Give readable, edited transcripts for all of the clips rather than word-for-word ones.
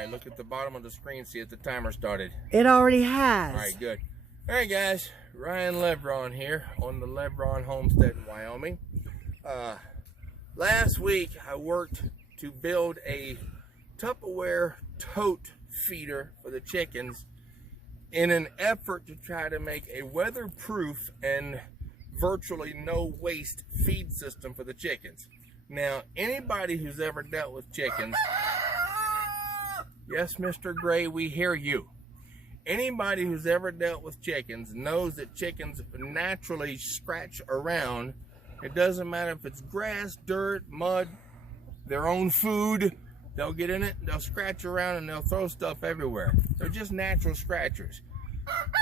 right, look at the bottom of the screen, see if the timer started. It already has. All right, good. All right, guys, Ryan Lebron here on the Lebron homestead in Wyoming. Last week, I worked to build a Tupperware tote feeder for the chickens in an effort to try to make a weatherproof and virtually no waste feed system for the chickens. Now, anybody who's ever dealt with chickens, yes, Mr. Gray, we hear you. Anybody who's ever dealt with chickens knows that chickens naturally scratch around. It doesn't matter if it's grass, dirt, mud, their own food. They'll get in it, they'll scratch around, and they'll throw stuff everywhere. They're just natural scratchers.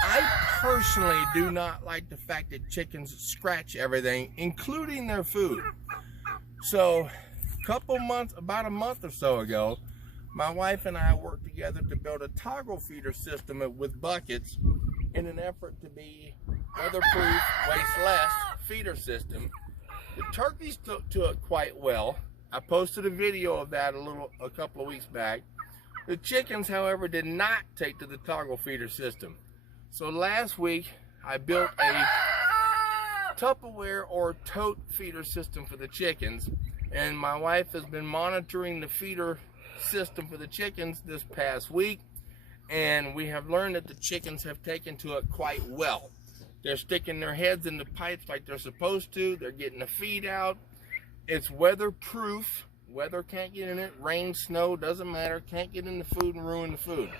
I personally do not like the fact that chickens scratch everything, including their food. So, about a month or so ago, my wife and I worked together to build a toggle feeder system with buckets in an effort to be weatherproof, waste-less feeder system. The turkeys took to it quite well. I posted a video of that a couple of weeks back. The chickens, however, did not take to the toggle feeder system. So last week, I built a Tupperware or tote feeder system for the chickens, and my wife has been monitoring the feeder system for the chickens this past week, and we have learned that the chickens have taken to it quite well. They're sticking their heads in the pipes like they're supposed to. They're getting the feed out. It's weatherproof. Weather can't get in it. Rain, snow, doesn't matter. Can't get in the food and ruin the food.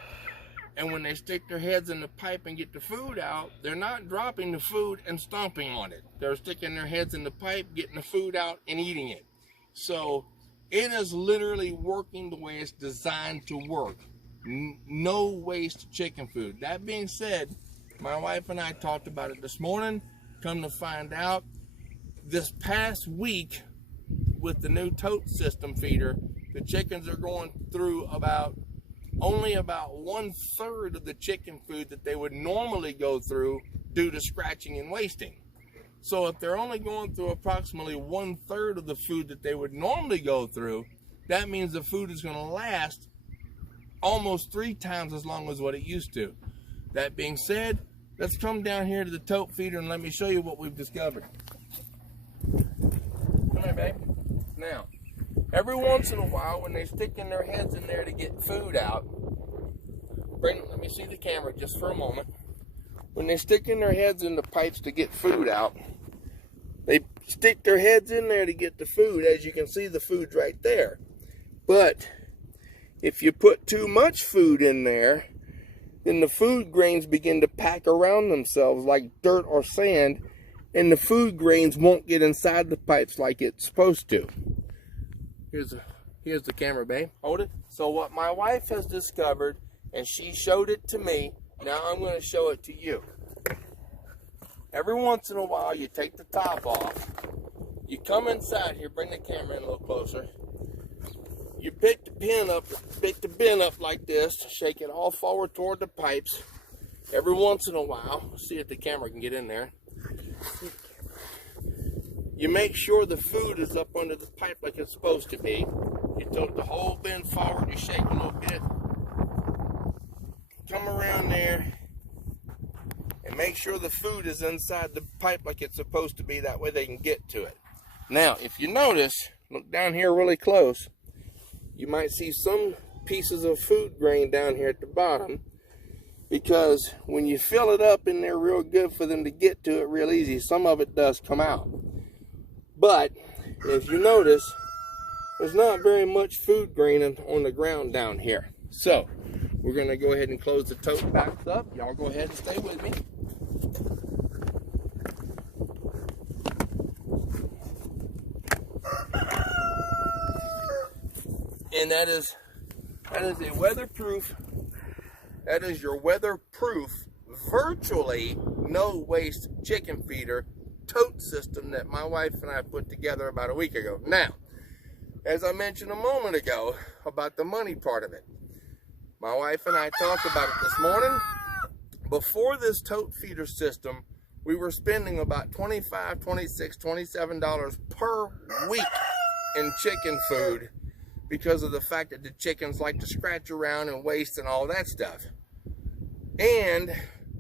And when they stick their heads in the pipe and get the food out, they're not dropping the food and stomping on it. They're sticking their heads in the pipe, getting the food out, and eating it. So it is literally working the way it's designed to work. No waste chicken food. That being said, my wife and I talked about it this morning. Come to find out, this past week with the new tote system feeder, the chickens are going through only about 1/3 of the chicken food that they would normally go through due to scratching and wasting. So if they're only going through approximately 1/3 of the food that they would normally go through, that means the food is going to last almost 3 times as long as what it used to. That being said, let's come down here to the tote feeder and let me show you what we've discovered. Come here, babe. Now, every once in a while, when they're sticking their heads in there to get food out, let me see the camera just for a moment. When they're sticking their heads in the pipes to get food out, they stick their heads in there to get the food. As you can see, the food's right there. But if you put too much food in there, then the food grains begin to pack around themselves like dirt or sand, and the food grains won't get inside the pipes like it's supposed to. Here's the camera, babe. Hold it. So what my wife has discovered, and she showed it to me, now I'm going to show it to you. Every once in a while, you take the top off. You come inside here, bring the camera in a little closer. You pick the bin up like this, shake it all forward toward the pipes. Every once in a while, see if the camera can get in there. You make sure the food is up under the pipe like it's supposed to be. You tilt the whole bin forward, you shake a little bit. Come around there and make sure the food is inside the pipe like it's supposed to be. That way they can get to it. Now, if you notice, look down here really close. You might see some pieces of food grain down here at the bottom, because when you fill it up in there real good for them to get to it real easy, some of it does come out. But if you notice, there's not very much food grain on the ground down here. So we're going to go ahead and close the tote back up. Y'all go ahead and stay with me. And that is a weatherproof, that is your weatherproof, virtually no waste chicken feeder tote system that my wife and I put together about a week ago. Now, as I mentioned a moment ago about the money part of it, my wife and I talked about it this morning. Before this tote feeder system, we were spending about $25, $26, $27 per week in chicken food because of the fact that the chickens like to scratch around and waste and all that stuff. And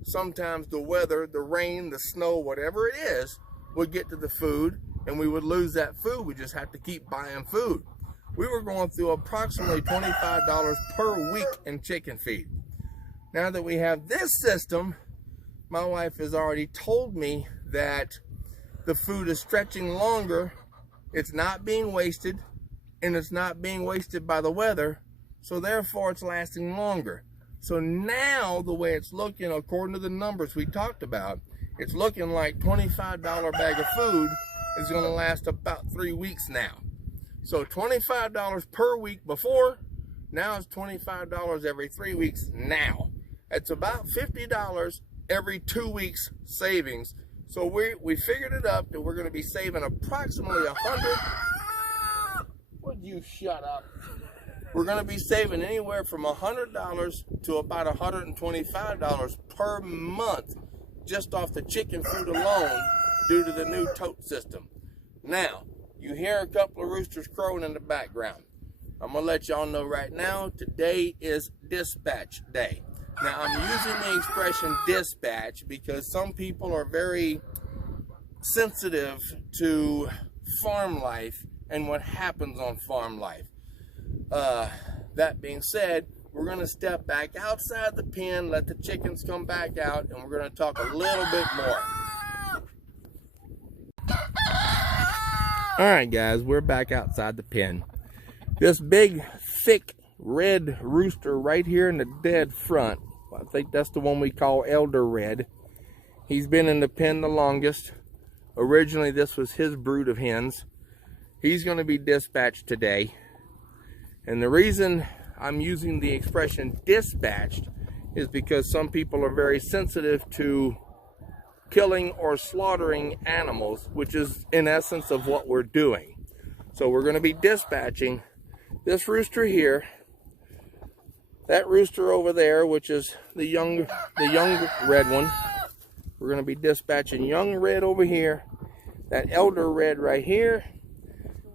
sometimes the weather, the rain, the snow, whatever it is, would get to the food and we would lose that food. We just have to keep buying food. We were going through approximately $25 per week in chicken feed. Now that we have this system, my wife has already told me that the food is stretching longer, it's not being wasted, and it's not being wasted by the weather, so therefore it's lasting longer. So now the way it's looking, according to the numbers we talked about, it's looking like $25 bag of food is going to last about 3 weeks now. So $25 per week before, now it's $25 every 3 weeks now. It's about $50 every 2 weeks savings. So we figured it up that we're going to be saving approximately Would you shut up? We're going to be saving anywhere from $100 to about $125 per month just off the chicken food alone due to the new tote system. Now, you hear a couple of roosters crowing in the background. I'm going to let y'all know right now, today is dispatch day. Now, I'm using the expression dispatch because some people are very sensitive to farm life and what happens on farm life. That being said, we're going to step back outside the pen, let the chickens come back out, and we're going to talk a little bit more. All right, guys, we're back outside the pen. This big, thick, red rooster right here in the dead front, I think that's the one we call Elder Red. He's been in the pen the longest. Originally, this was his brood of hens. He's going to be dispatched today. And the reason I'm using the expression dispatched is because some people are very sensitive to killing or slaughtering animals, which is in essence of what we're doing. So we're going to be dispatching this rooster here, that rooster over there, which is the young red one. We're going to be dispatching young red over here, that elder red right here,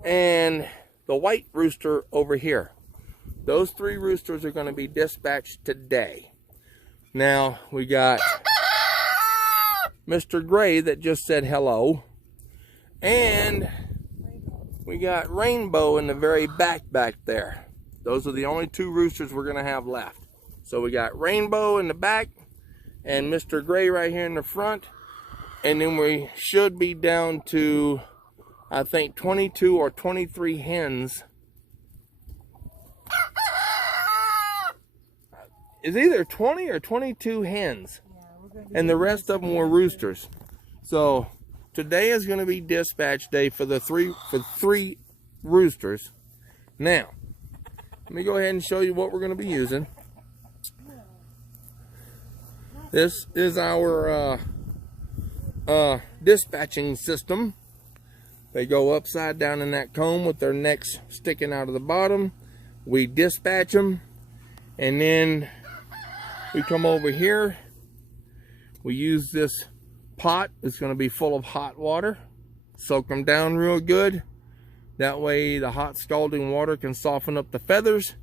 and the white rooster over here. Those three roosters are going to be dispatched today. Now we got Mr. Gray that just said hello, and we got Rainbow in the very back there. Those are the only two roosters we're going to have left. So we got Rainbow in the back and Mr. Gray right here in the front, and then we should be down to, I think, 22 or 23 hens. It's either 20 or 22 hens, and the rest of them were roosters. So today is going to be dispatch day for the three roosters. Now, let me go ahead and show you what we're going to be using. This is our dispatching system. They go upside down in that comb with their necks sticking out of the bottom. We dispatch them, and then we come over here. We use this pot. It's going to be full of hot water. Soak them down real good. That way the hot scalding water can soften up the feathers.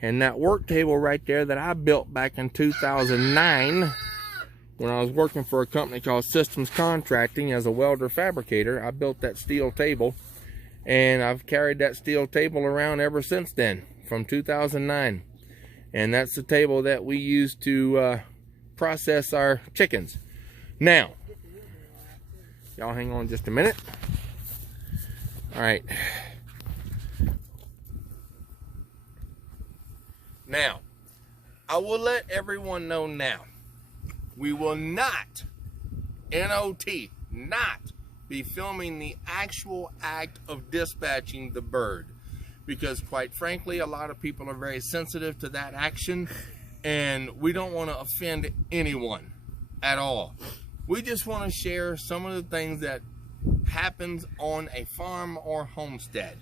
And that work table right there that I built back in 2009 when I was working for a company called Systems Contracting as a welder fabricator. I built that steel table, and I've carried that steel table around ever since then, from 2009. And that's the table that we use to process our chickens. Now, y'all hang on just a minute. All right. Now, I will let everyone know now, we will not, N-O-T, not be filming the actual act of dispatching the bird. Because quite frankly, a lot of people are very sensitive to that action, and we don't want to offend anyone at all. We just want to share some of the things that happens on a farm or homestead.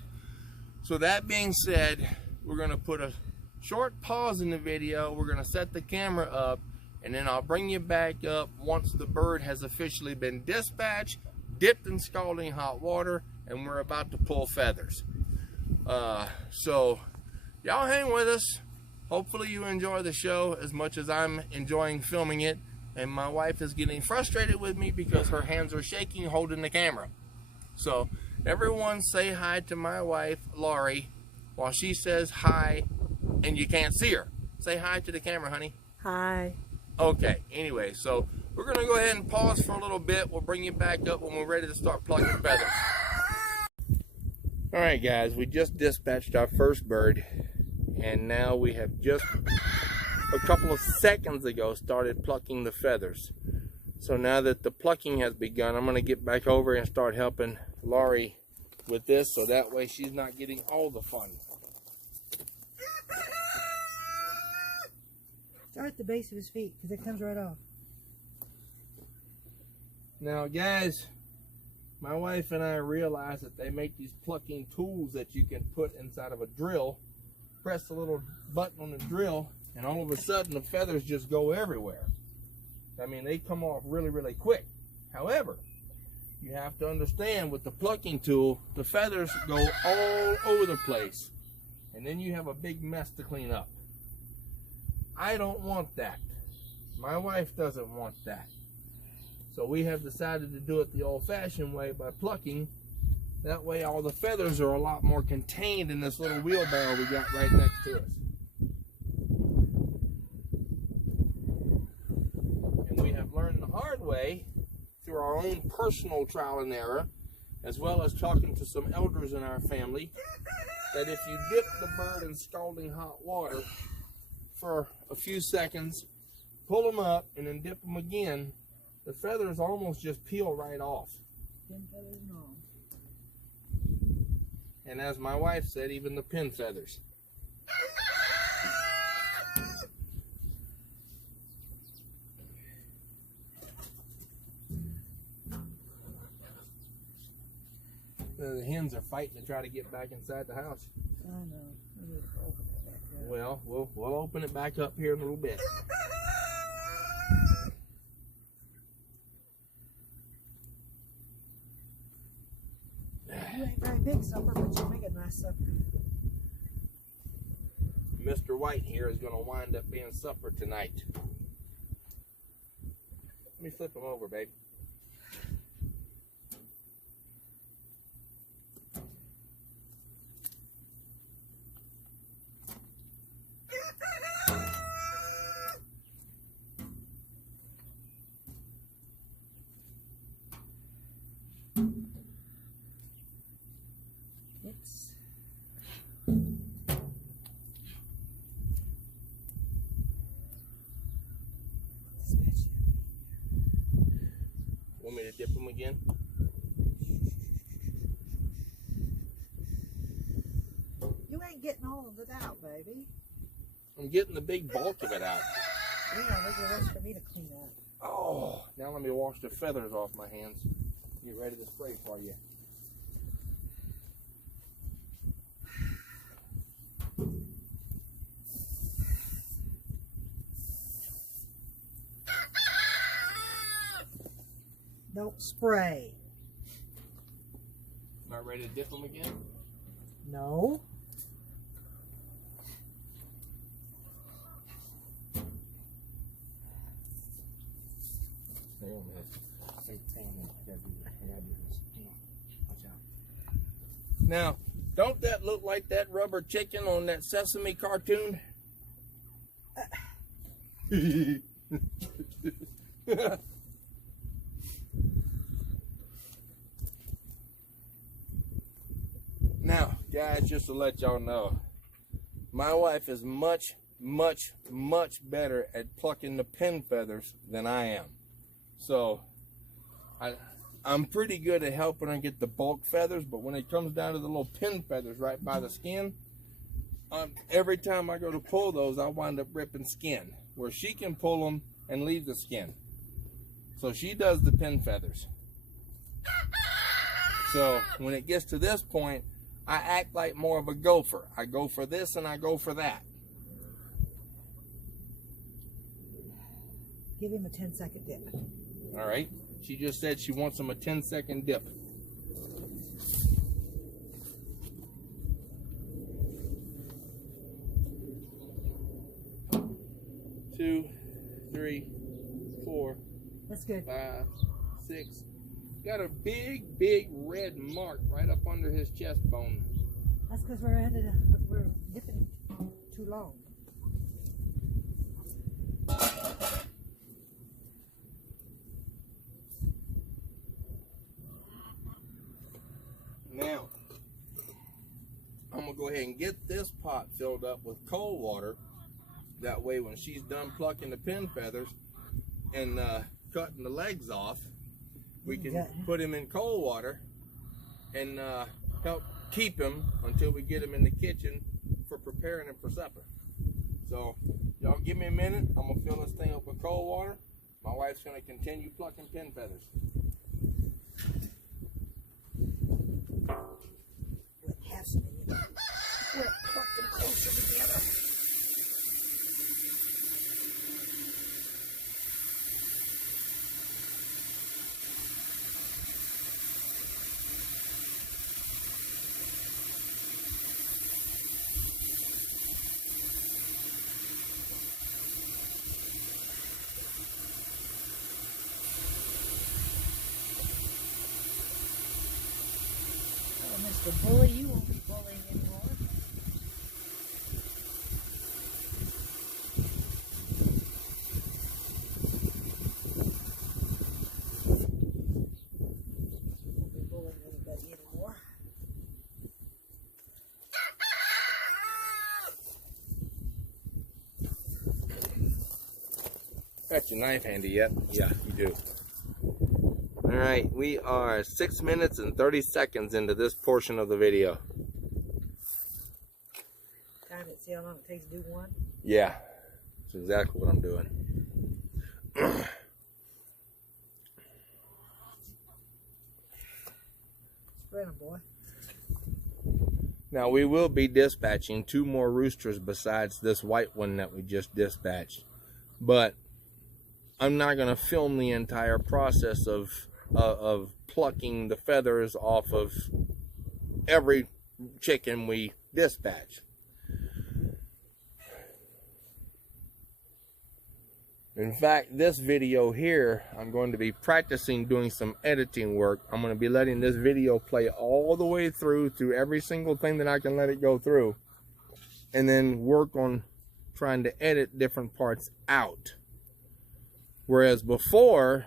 So that being said, we're going to put a short pause in the video. We're going to set the camera up, and then I'll bring you back up once the bird has officially been dispatched, dipped in scalding hot water, and we're about to pull feathers. So y'all hang with us. Hopefully you enjoy the show as much as I'm enjoying filming it. And my wife is getting frustrated with me because her hands are shaking holding the camera. So everyone say hi to my wife, Laurie, while she says hi and you can't see her. Say hi to the camera, honey. Hi. Okay, anyway, so we're going to go ahead and pause for a little bit. We'll bring you back up when we're ready to start plucking feathers. All right, guys, we just dispatched our first bird, and now we have just a couple of seconds ago started plucking the feathers. So now that the plucking has begun, I'm going to get back over and start helping Laurie with this, so that way she's not getting all the fun. Start at the base of his feet, because it comes right off. Now, guys, my wife and I realized that they make these plucking tools that you can put inside of a drill. Press the little button on the drill, and all of a sudden the feathers just go everywhere. I mean, they come off really, really quick. However, you have to understand with the plucking tool, the feathers go all over the place, and then you have a big mess to clean up. I don't want that. My wife doesn't want that. So we have decided to do it the old-fashioned way by plucking. That way all the feathers are a lot more contained in this little wheelbarrow we got right next to us. And we have learned the hard way through our own personal trial and error, as well as talking to some elders in our family, that if you dip the bird in scalding hot water for a few seconds, pull them up, and then dip them again, the feathers almost just peel right off. Pin feathers and all. And as my wife said, even the pin feathers. The hens are fighting to try to get back inside the house. I know. Maybe we'll open it back up. Well, we'll open it back up here in a little bit. You ain't very big supper, but you make a nice supper. Mr. White here is going to wind up being supper tonight. Let me flip him over, babe. Oops. Want me to dip them again? You ain't getting all of it out, baby. I'm getting the big bulk of it out. Yeah, there's the rest for me to clean up. Oh, now let me wash the feathers off my hands. Get ready to spray for you. Don't spray. Not ready to dip them again? No. Hang on a minute. Hang on a minute. I gotta do this. Hang on. Watch out. Now, don't that look like that rubber chicken on that Sesame cartoon? Now, guys, just to let y'all know, my wife is much better at plucking the pin feathers than I am. So, I'm pretty good at helping her get the bulk feathers, but when it comes down to the little pin feathers right by the skin, every time I go to pull those, I wind up ripping skin, where she can pull them and leave the skin. So she does the pin feathers. So when it gets to this point, I act like more of a gopher. I go for this and I go for that. Give him a 10-second dip. All right. She just said she wants him a 10-second dip. 2, 3, 4, That's good. 5, 6. Got a big, big red mark right up under his chest bone. That's because we're dipping too long. Now, I'm going to go ahead and get this pot filled up with cold water. That way when she's done plucking the pin feathers and cutting the legs off, we can put him in cold water and help keep him until we get him in the kitchen for preparing him for supper. So, y'all give me a minute. I'm going to fill this thing up with cold water. My wife's going to continue plucking pin feathers. We'll have some in here. We'll pluck them closer together. Mr. Bully, you won't be bullying anymore. Won't be bullying anybody anymore. Got your knife handy yet? Yeah, you do. All right, we are 6 minutes and 30 seconds into this portion of the video. Time it, see how long it takes to do one? Yeah, that's exactly what I'm doing. Spread them, boy. Now, we will be dispatching 2 more roosters besides this white one that we just dispatched. But I'm not going to film the entire process of plucking the feathers off of every chicken we dispatch. In fact, this video here, I'm going to be practicing doing some editing work. I'm going to be letting this video play all the way through every single thing that I can let it go through, and then work on trying to edit different parts out. Whereas before,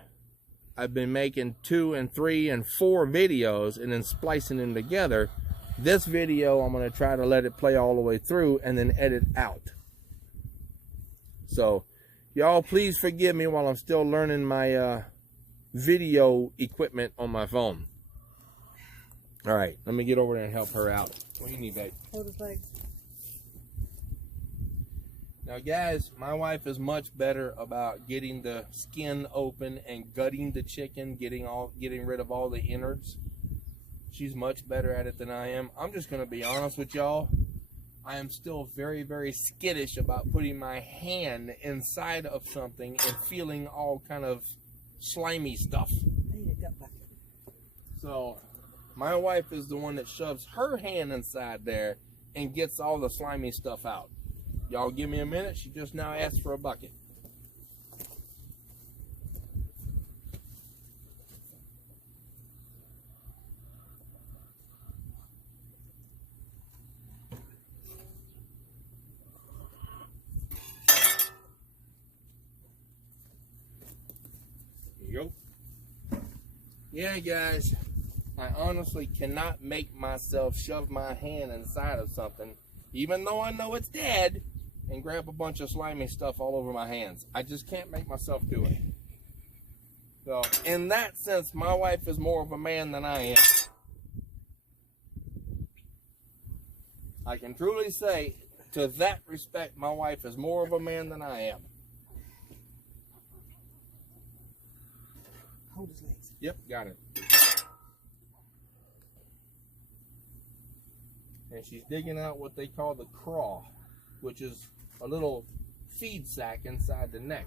I've been making 2 and 3 and 4 videos and then splicing them together. This video, I'm going to try to let it play all the way through and then edit out. So, y'all please forgive me while I'm still learning my video equipment on my phone. All right, let me get over there and help her out. What do you need, babe? Hold his legs. Now, guys, my wife is much better about getting the skin open and gutting the chicken, getting rid of all the innards. She's much better at it than I am. I'm just going to be honest with y'all. I am still very, very skittish about putting my hand inside of something and feeling all kind of slimy stuff. I need a gut bucket. So, my wife is the one that shoves her hand inside there and gets all the slimy stuff out. Y'all give me a minute. She just now asked for a bucket. Here you go. Yeah, guys, I honestly cannot make myself shove my hand inside of something, even though I know it's dead, and grab a bunch of slimy stuff all over my hands. I just can't make myself do it. So, in that sense, my wife is more of a man than I am. I can truly say, to that respect, my wife is more of a man than I am. Hold his legs. Yep, got it. And she's digging out what they call the craw, which is a little feed sac inside the neck.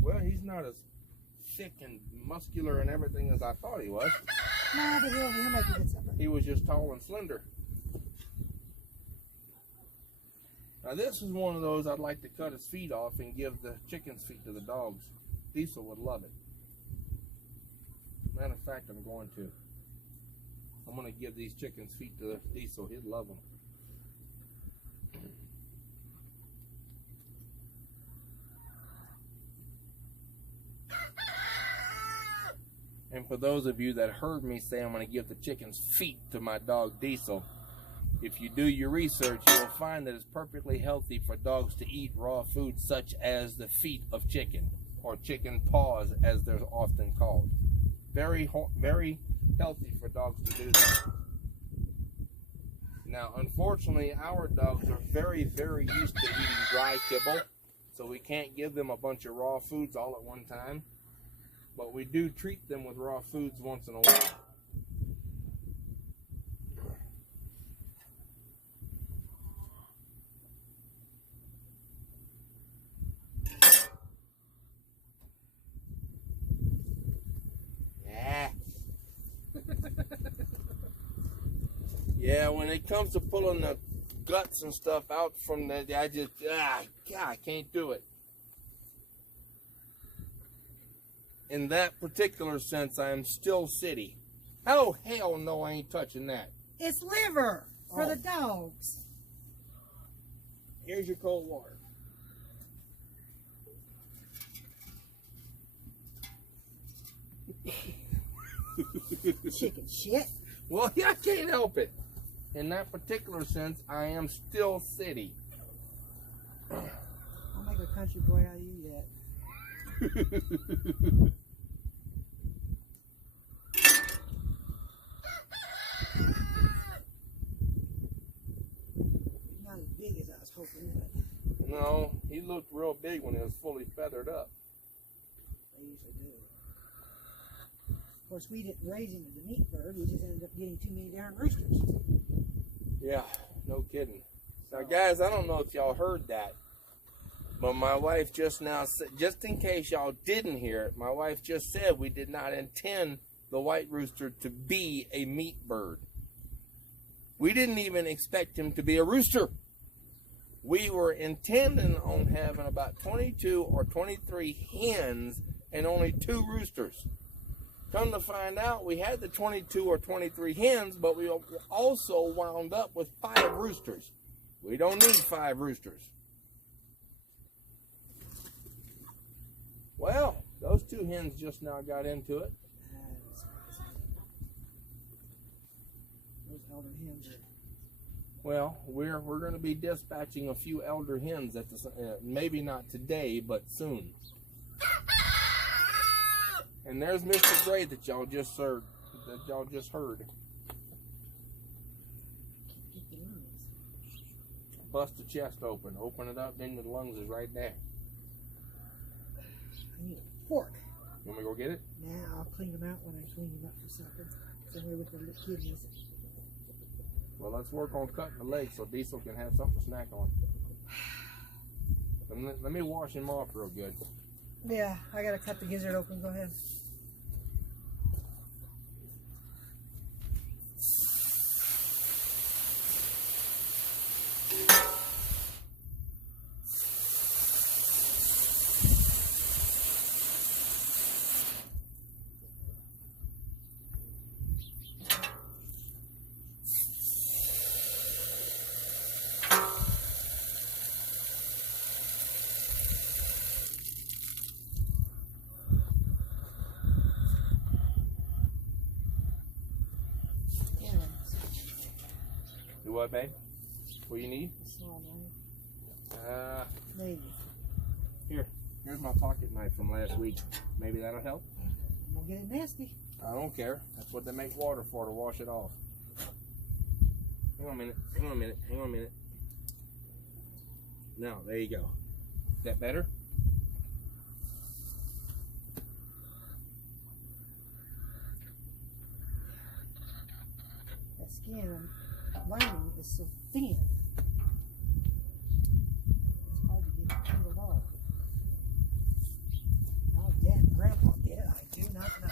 Well, he's not as thick and muscular and everything as I thought he was. No, but he'll make a good supper. He was just tall and slender. Now this is one of those I'd like to cut his feet off and give the chicken's feet to the dogs. Diesel would love it. Matter of fact, I'm going to. I'm going to give these chickens' feet to Diesel. He'd love them. And for those of you that heard me say I'm going to give the chicken's feet to my dog Diesel, if you do your research, you'll find that it's perfectly healthy for dogs to eat raw foods such as the feet of chicken, or chicken paws as they're often called. Very, very healthy for dogs to do that. Now, unfortunately, our dogs are very, very used to eating dry kibble, so we can't give them a bunch of raw foods all at one time. But we do treat them with raw foods once in a while. Yeah. Yeah, when it comes to pulling the guts and stuff out from that, I just, God, I can't do it. In that particular sense, I am still city. Oh, hell no, I ain't touching that. It's liver for the dogs. Here's your cold water. Chicken shit. Well, I can't help it. In that particular sense, I am still city. I'll make a country boy out of you yet. Not as big as I was hoping, but No, he looked real big when he was fully feathered up. they usually do. Of course, we didn't raise him as a meat bird. We just ended up getting too many darn roosters. Yeah, no kidding. Now, guys, I don't know if y'all heard that, but my wife just now said, just in case y'all didn't hear it, my wife just said we did not intend the white rooster to be a meat bird. We didn't even expect him to be a rooster. We were intending on having about 22 or 23 hens and only 2 roosters. Come to find out, we had the 22 or 23 hens, but we also wound up with 5 roosters. We don't need 5 roosters. Well, those 2 hens just now got into it. Those elder hens are... Well, we're going to be dispatching a few elder hens at the maybe not today, but soon. And there's Mr. Gray that y'all just heard. Bust the chest open. Open it up, then the lungs is right there. I need a fork. You want me to go get it? Nah, I'll clean them out when I clean them up for supper. Somewhere with the kidneys. Well, let's work on cutting the legs so Diesel can have something to snack on. And let me wash him off real good. Yeah, I gotta cut the gizzard open. Go ahead. Do what, babe? What you need? A small knife. Maybe. Here's my pocket knife from last week. Maybe that'll help? Won't get it nasty. I don't care. That's what they make water for, to wash it off. Hang on a minute. Now, there you go. Is that better? That skin lining is so thin. It's hard to get it peeled off. How Dad and Grandpa did it, I do not know.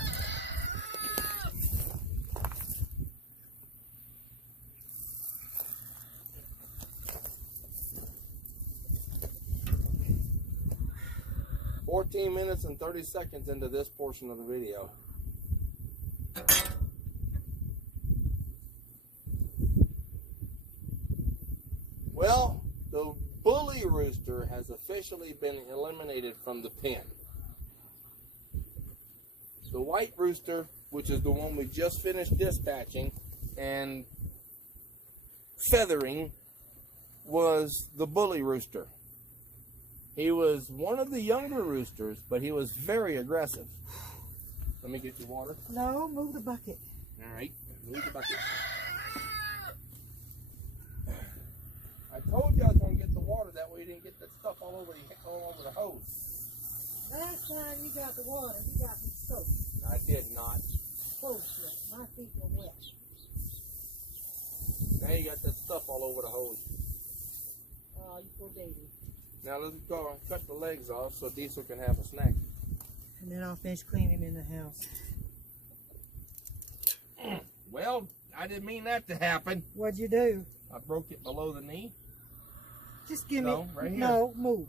14 minutes and 30 seconds into this portion of the video. Well, the bully rooster has officially been eliminated from the pen. The white rooster, which is the one we just finished dispatching and feathering, was the bully rooster. He was one of the younger roosters, but he was very aggressive. Let me get your water. No, move the bucket. All right, move the bucket. I told you I was going to get the water, that way you didn't get that stuff all over the hose. Last time you got the water, you got me soaked. I did not. Close, my feet were wet. Now you got that stuff all over the hose. Oh, you poor baby. Now let's go and cut the legs off so Diesel can have a snack. And then I'll finish cleaning him in the house. Well, I didn't mean that to happen. What'd you do? I broke it below the knee. Just give No, me. right here. No, move.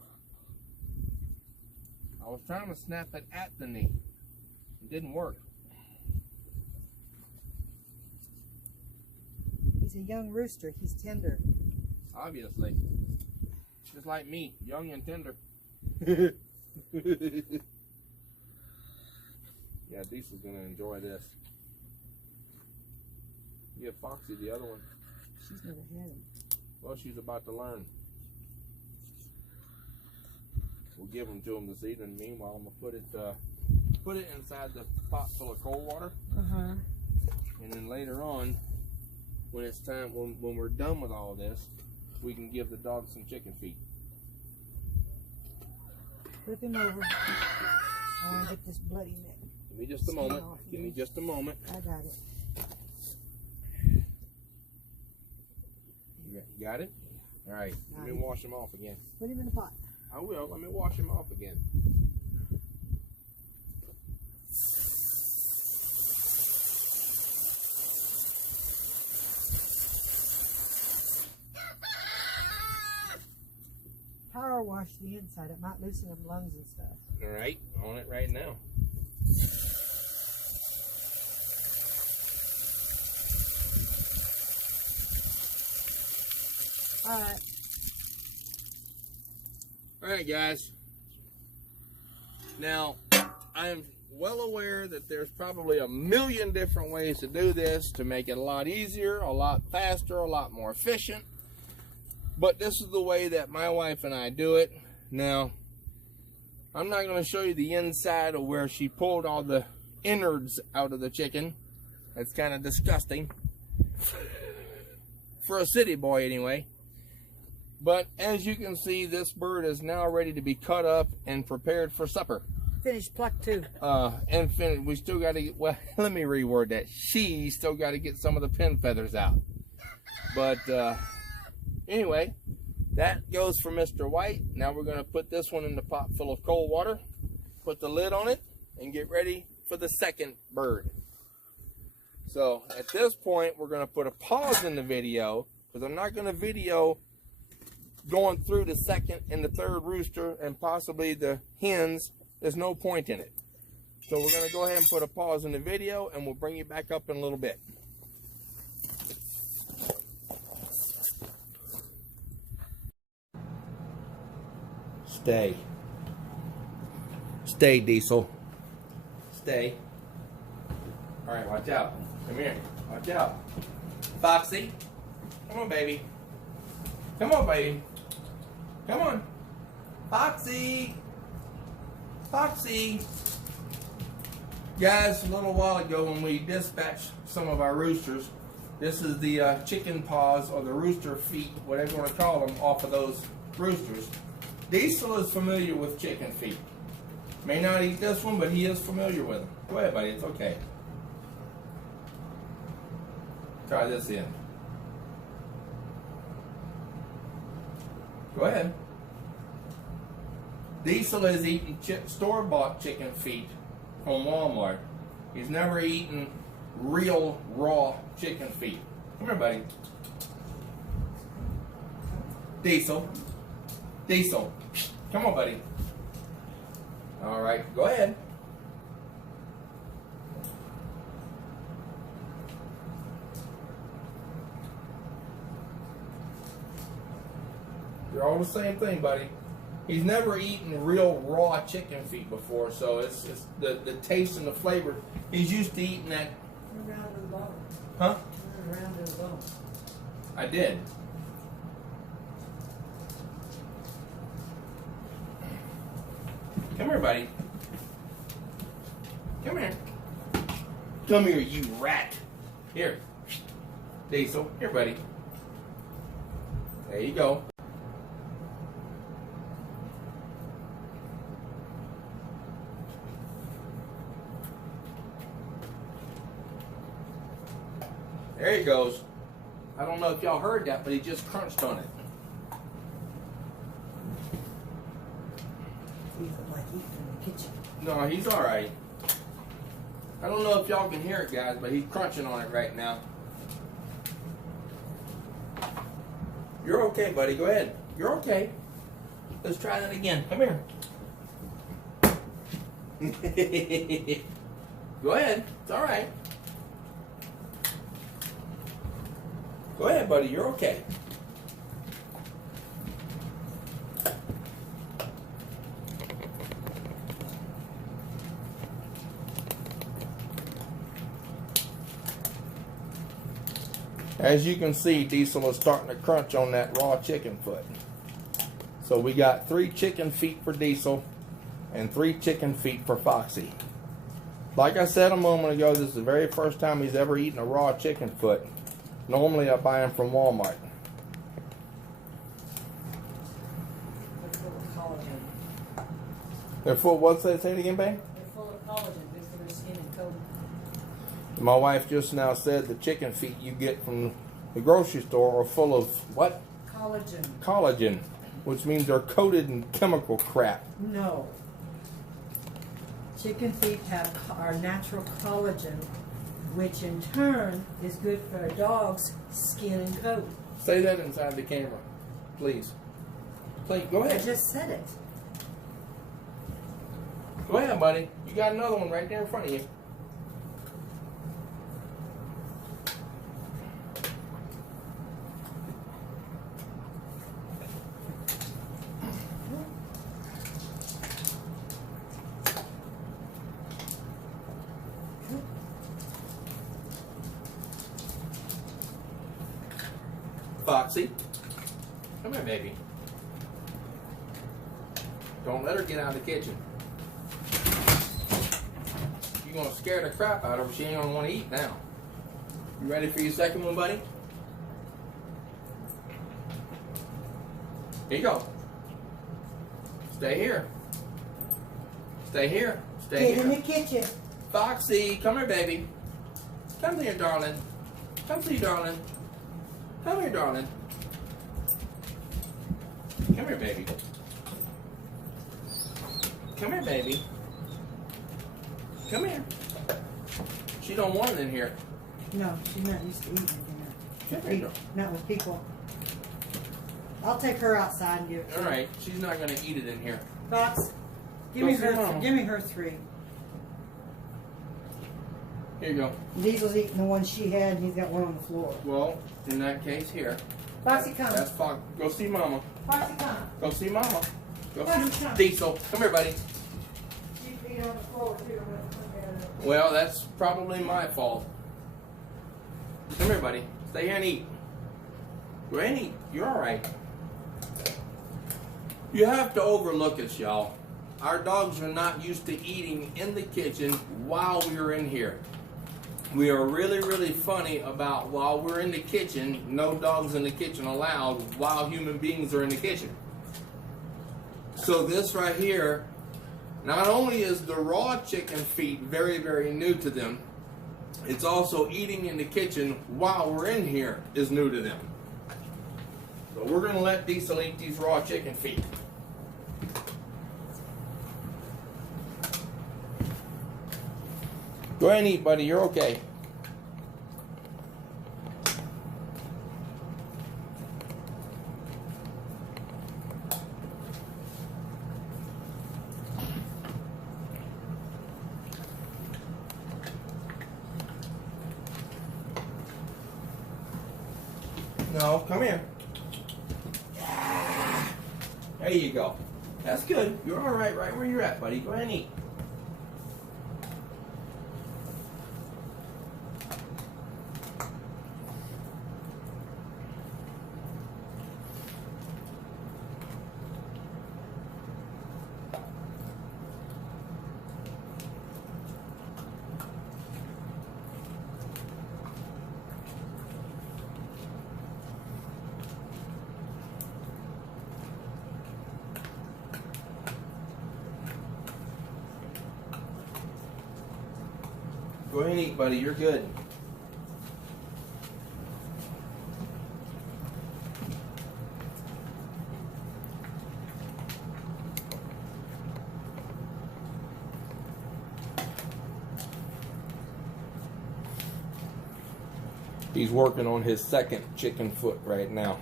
I was trying to snap it at the knee. It didn't work. He's a young rooster. He's tender. Obviously. Just like me, young and tender. Yeah, Diesel's gonna enjoy this. Give Foxy the other one. She's never had him. Well, she's about to learn. We'll give them to him this evening. Meanwhile, I'm gonna put it inside the pot full of cold water. And then later on, when it's time, when we're done with all this, we can give the dog some chicken feet. Flip him over. I want to get this bloody neck. Give me just a moment. Give me just a moment. I got it. You got it? All right. Let me wash him off again. Put him in the pot. I will. Let me wash him off again. Power wash the inside. It might loosen them lungs and stuff. All right. On it right now. All right. All right, guys. Now, I am well aware that there's probably a million different ways to do this to make it a lot easier, a lot faster, a lot more efficient. But this is the way that my wife and I do it. Now, I'm not going to show you the inside of where she pulled all the innards out of the chicken. That's kind of disgusting. For a city boy, anyway. But as you can see, this bird is now ready to be cut up and prepared for supper. Finish pluck two. And finish. We still got to get, well, let me reword that. She still got to get some of the pin feathers out. But anyway, that goes for Mr. White. Now we're going to put this one in the pot full of cold water, put the lid on it, and get ready for the second bird. So at this point, we're going to put a pause in the video because I'm not going to video going through the second and the third rooster and possibly the hens. There's no point in it. So we're going to go ahead and put a pause in the video, and we'll bring you back up in a little bit. Stay. Stay, Diesel. Stay. All right, watch out. Come here. Watch out. Foxy. Come on, baby. Come on, baby. Come on. Foxy. Foxy. Guys, a little while ago when we dispatched some of our roosters, this is the chicken paws or the rooster feet, whatever you want to call them, off of those roosters. Diesel is familiar with chicken feet. May not eat this one, but he is familiar with them. Go ahead, buddy. It's okay. Try this end. Go ahead. Diesel has eaten store-bought chicken feet from Walmart. He's never eaten real raw chicken feet. Come here, buddy. Diesel. Diesel. Come on, buddy. All right, go ahead. They're all the same thing, buddy. He's never eaten real raw chicken feet before, so it's the taste and the flavor. He's used to eating that. Around to the bone. Huh? Around to the bone. I did. Come here, buddy. Come here. Come here, you rat. Here. Diesel. Here, buddy. There you go. There he goes. I don't know if y'all heard that, but he just crunched on it. He's like eating in the kitchen. No, he's all right. I don't know if y'all can hear it, guys, but he's crunching on it right now. You're okay, buddy. Go ahead. You're okay. Let's try that again. Come here. Go ahead. It's all right. Go ahead, buddy. You're okay. As you can see, Diesel is starting to crunch on that raw chicken foot. So we got 3 chicken feet for Diesel and 3 chicken feet for Foxy. Like I said a moment ago, this is the very first time he's ever eaten a raw chicken foot. Normally I buy them from Walmart. They're full of collagen. They're full, what's that, say it again, babe? They're full of collagen good for their skin and coat. My wife just now said the chicken feet you get from the grocery store are full of what? Collagen. Collagen, which means they're coated in chemical crap. No. Chicken feet have our natural collagen, which in turn is good for a dog's skin and coat. Say that inside the camera, please. Please, go I ahead. just said it. Go ahead, buddy. You got another one right there in front of you. Foxy, come here, baby. Don't let her get out of the kitchen. You're gonna scare the crap out of her. She ain't gonna want to eat now. You ready for your second one, buddy? Here you go. Stay here. Stay here. Stay Get in the here. kitchen. Foxy, come here, baby. Come here, darling. Come here, darling. Come here, darling. Come here, baby. Come here, baby. Come here. She don't want it in here. No, she's not used to eating it Come in here, there. Not with people. I'll take her outside and give it to All her. right, she's not gonna eat it in here. Fox, give Go me see her. Mama. Give me her 3. Here you go. Diesel's eating the one she had, and he's got one on the floor. Well, in that case, here. Foxy, come. That's Fox. Go see Mama. Foxy, come. Go see Mama. Go Foxy, see come. Diesel. Come here, buddy. She's eating on the floor too. Well, that's probably my fault. Come here, buddy. Stay here and eat. Go ahead and eat. You're all right. You have to overlook us, y'all. Our dogs are not used to eating in the kitchen while we are in here. We are really, really funny about while we're in the kitchen, no dogs in the kitchen allowed while human beings are in the kitchen. So this right here, not only is the raw chicken feet very, very new to them, it's also eating in the kitchen while we're in here is new to them. So we're going to let Diesel eat these raw chicken feet. Go ahead and eat, buddy. You're okay. No, come here. There you go. That's good. You're all right where you're at, buddy. Go ahead and eat. Go ahead and eat, buddy. You're good. He's working on his second chicken foot right now.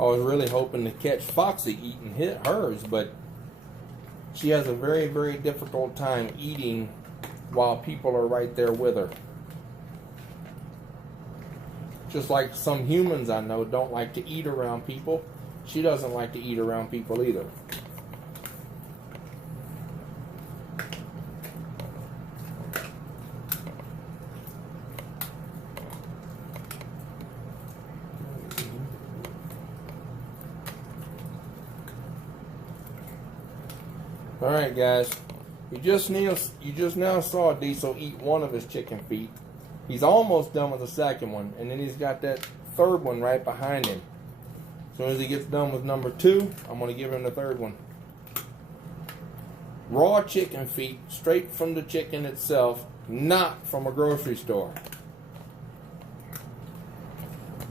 I was really hoping to catch Foxy eating hers, but she has a very, very difficult time eating while people are right there with her. Just like some humans I know don't like to eat around people, she doesn't like to eat around people either. Alright guys, you just now saw Diesel eat one of his chicken feet. He's almost done with the second one, and then he's got that third one right behind him. As soon as he gets done with number 2, I'm going to give him the third one. Raw chicken feet, straight from the chicken itself, not from a grocery store.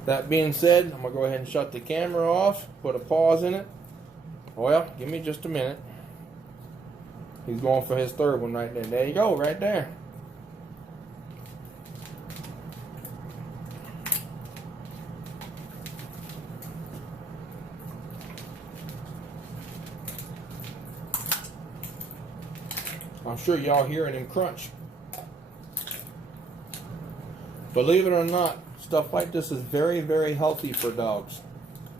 That being said, I'm going to go ahead and shut the camera off, put a pause in it. Well, give me just a minute. He's going for his third one right there. There you go, right there. I'm sure y'all hearing him crunch. Believe it or not, stuff like this is very, very healthy for dogs.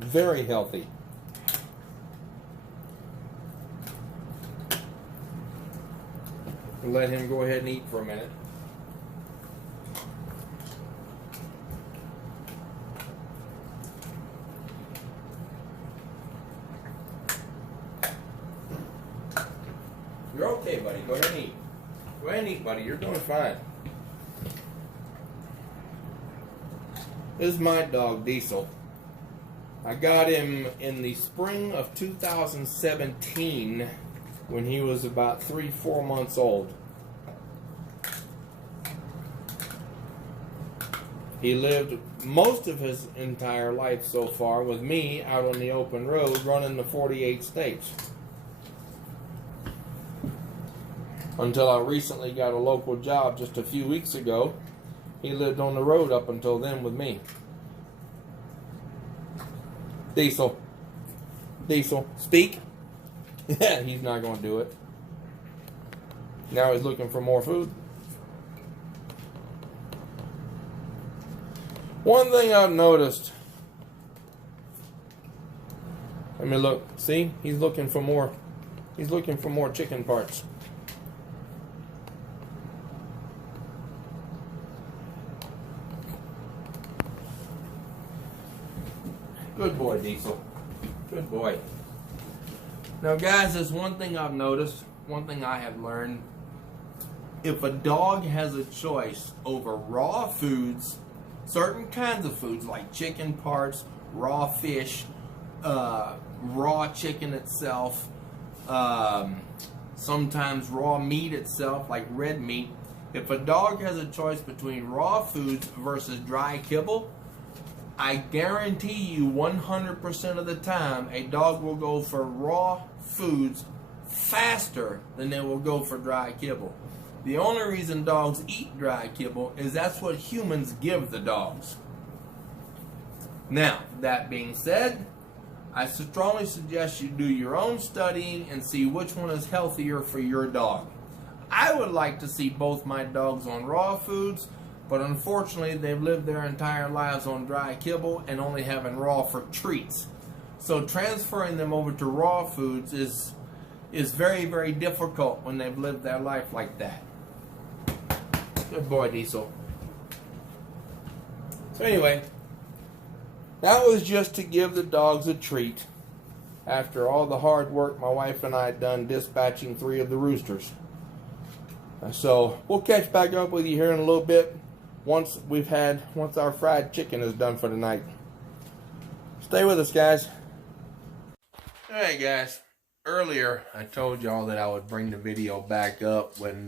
Very healthy. Let him go ahead and eat for a minute. You're okay, buddy. Go ahead and eat. Go ahead and eat, buddy. You're doing fine. This is my dog, Diesel. I got him in the spring of 2017 when he was about 3-4 months old. He lived most of his entire life so far with me out on the open road running the 48 states. Until I recently got a local job just a few weeks ago. He lived on the road up until then with me. Diesel. Diesel, speak. Yeah, he's not going to do it. Now he's looking for more food. One thing I've noticed. Let me look. See? He's looking for more. He's looking for more chicken parts. Good boy, Diesel. Good boy. Now guys, there's one thing I've noticed, one thing I have learned. If a dog has a choice over raw foods, certain kinds of foods like chicken parts, raw fish, raw chicken itself, sometimes raw meat itself like red meat. If a dog has a choice between raw foods versus dry kibble, I guarantee you 100% of the time a dog will go for raw foods faster than they will go for dry kibble. The only reason dogs eat dry kibble is that's what humans give the dogs. Now, that being said, I strongly suggest you do your own studying and see which one is healthier for your dog. I would like to see both my dogs on raw foods, but unfortunately they've lived their entire lives on dry kibble and only having raw for treats. So transferring them over to raw foods is very, very difficult when they've lived their life like that. Good boy, Diesel. So anyway, that was just to give the dogs a treat after all the hard work my wife and I had done dispatching 3 of the roosters. So we'll catch back up with you here in a little bit once our fried chicken is done for the night. Stay with us, guys. Alright, guys. Earlier I told y'all that I would bring the video back up when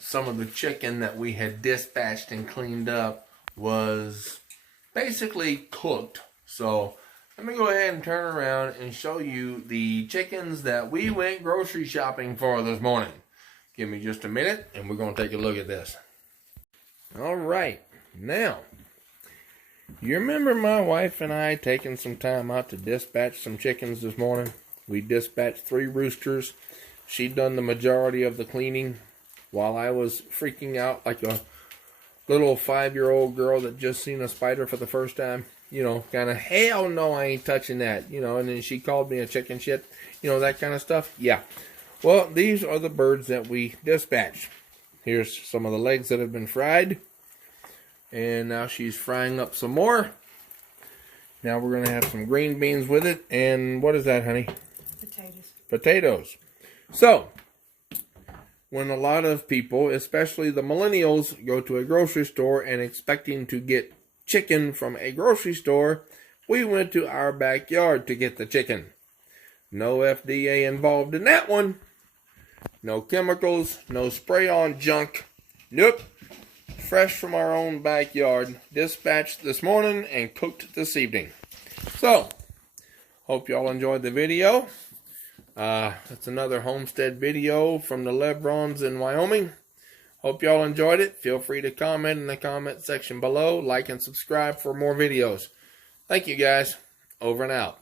some of the chicken that we had dispatched and cleaned up was basically cooked. So let me go ahead and turn around and show you the chickens that we went grocery shopping for this morning. Give me just a minute and we're going to take a look at this. Alright, now, you remember my wife and I taking some time out to dispatch some chickens this morning? We dispatched 3 roosters. She done the majority of the cleaning while I was freaking out like a little 5-year-old girl that just seen a spider for the first time. You know, kind of, hell no, I ain't touching that. You know, and then she called me a chicken shit. You know, that kind of stuff. Yeah. Well, these are the birds that we dispatched. Here's some of the legs that have been fried. And now she's frying up some more. Now we're going to have some green beans with it. And what is that, honey? Potatoes. Potatoes. So, when a lot of people, especially the millennials, go to a grocery store and expecting to get chicken from a grocery store, we went to our backyard to get the chicken. No FDA involved in that one. No chemicals, no spray-on junk. Nope. Fresh from our own backyard. Dispatched this morning and cooked this evening. So, hope y'all enjoyed the video. It's another homestead video from the Lebrons in Wyoming. Hope y'all enjoyed it. Feel free to comment in the comment section below. Like and subscribe for more videos. Thank you, guys. Over and out.